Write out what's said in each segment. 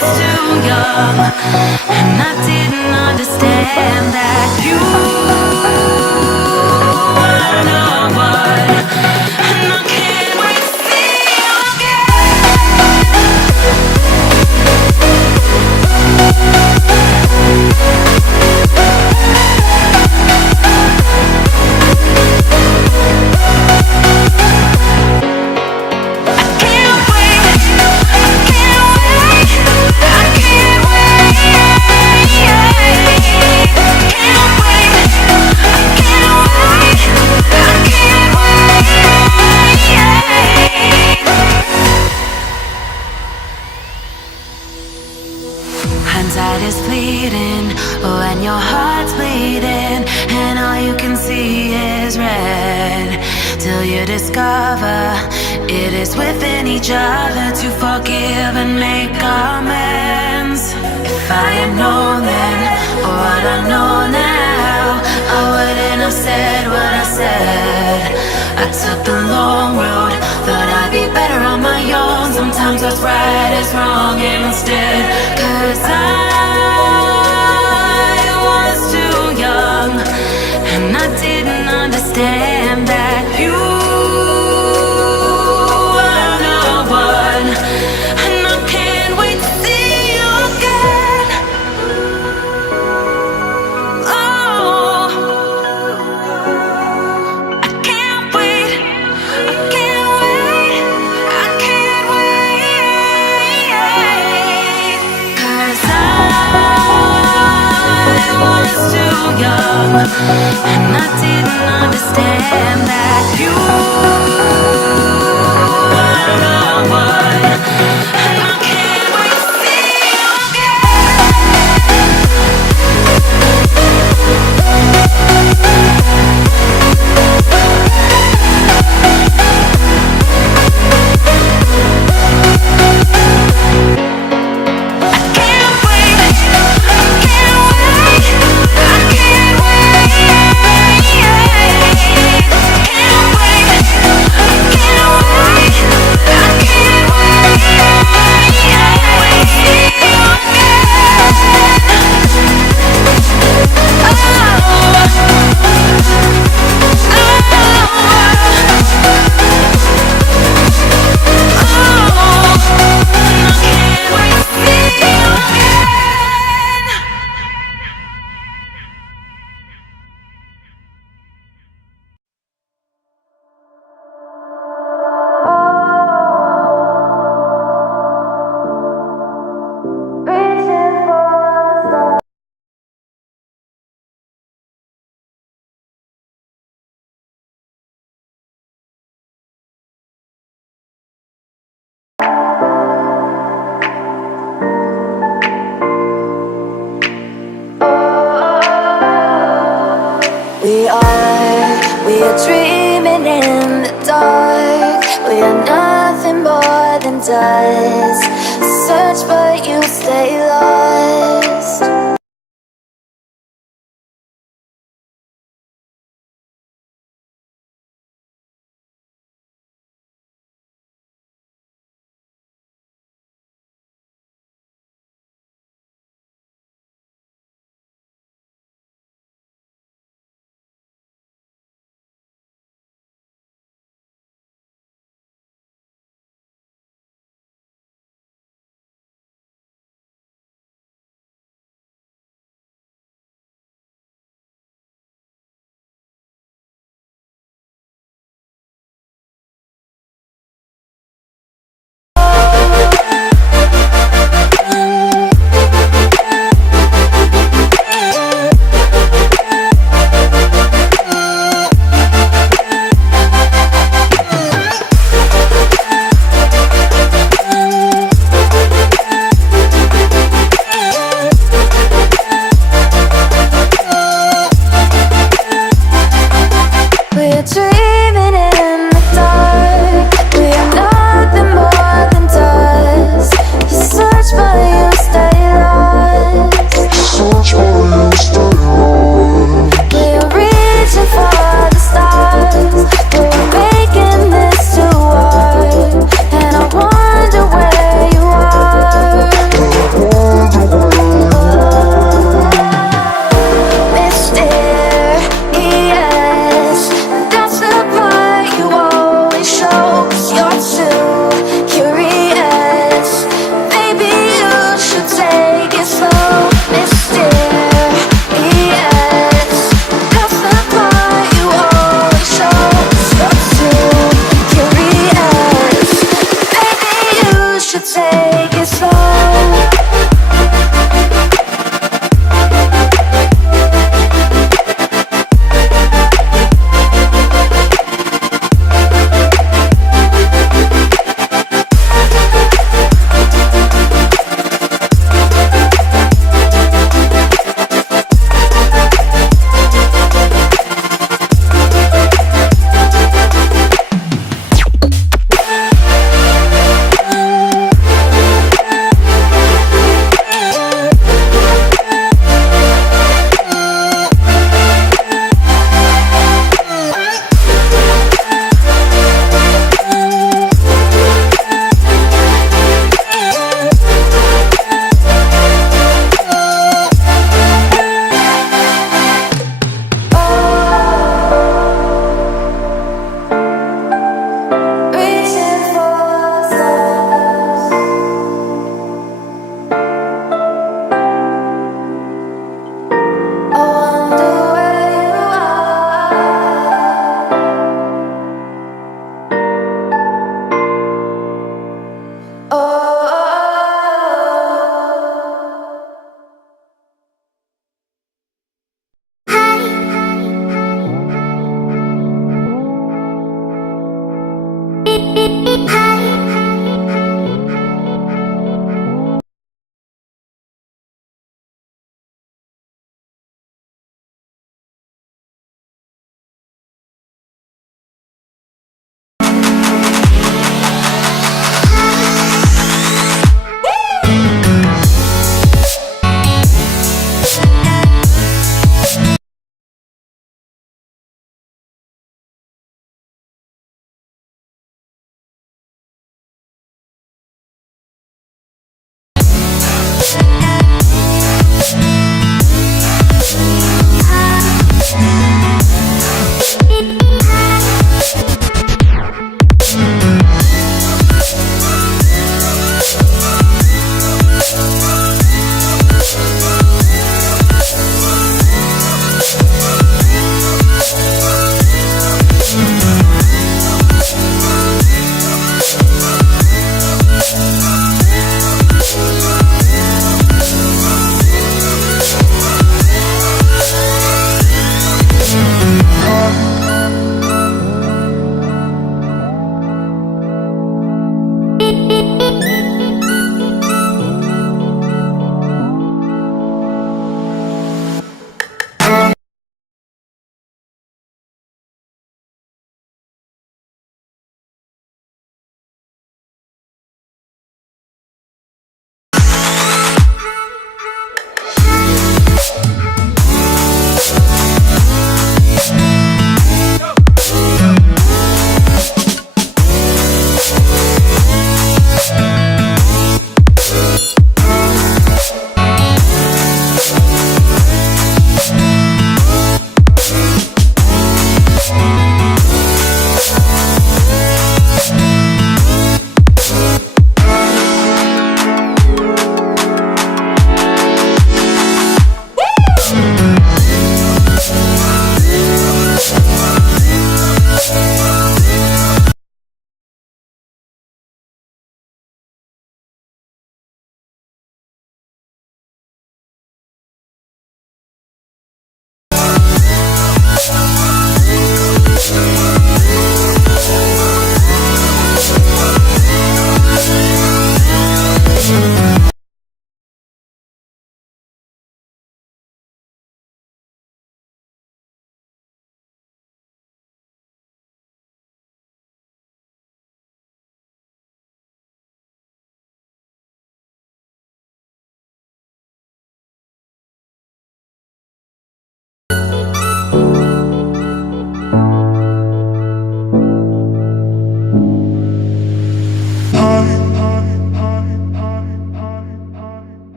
was too young, and I didn't understand that you were the one. And I can't wait to see you hindsight is fleeting when your heart's bleeding and all you can see is red. Till you discover it is within each other to forgive and make amends. If I had known then what I know now, I wouldn't have said what I said. I took the long road, thought I'd be better on my own. Sometimes what's right is wrong instead. 'Cause I was too young, and I didn't understand that you were the one. And I can't wait to see you again. Oh, I can't wait, I can't wait, I can't wait. 'Cause I was too young, and I didn't understand that you were the one. And I can't wait to see you We are dreaming in the dark. We are nothing more than dust. Search but you stay lost.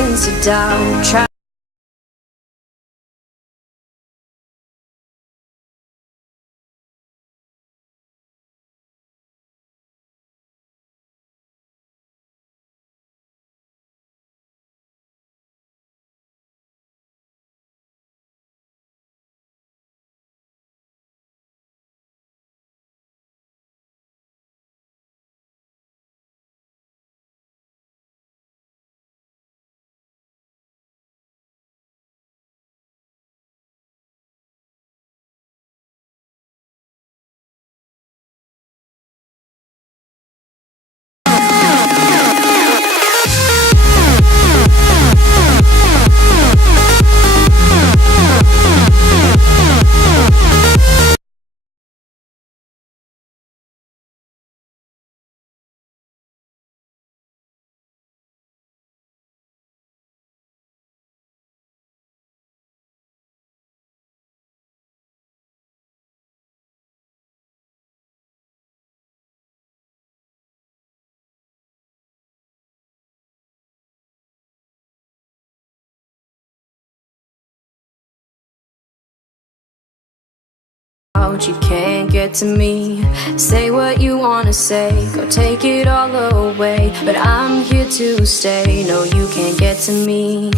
reasons to doubt. Try out, you can't get to me. Say what you wanna say, go take it all away. But I'm here to stay, no, you can't get to me.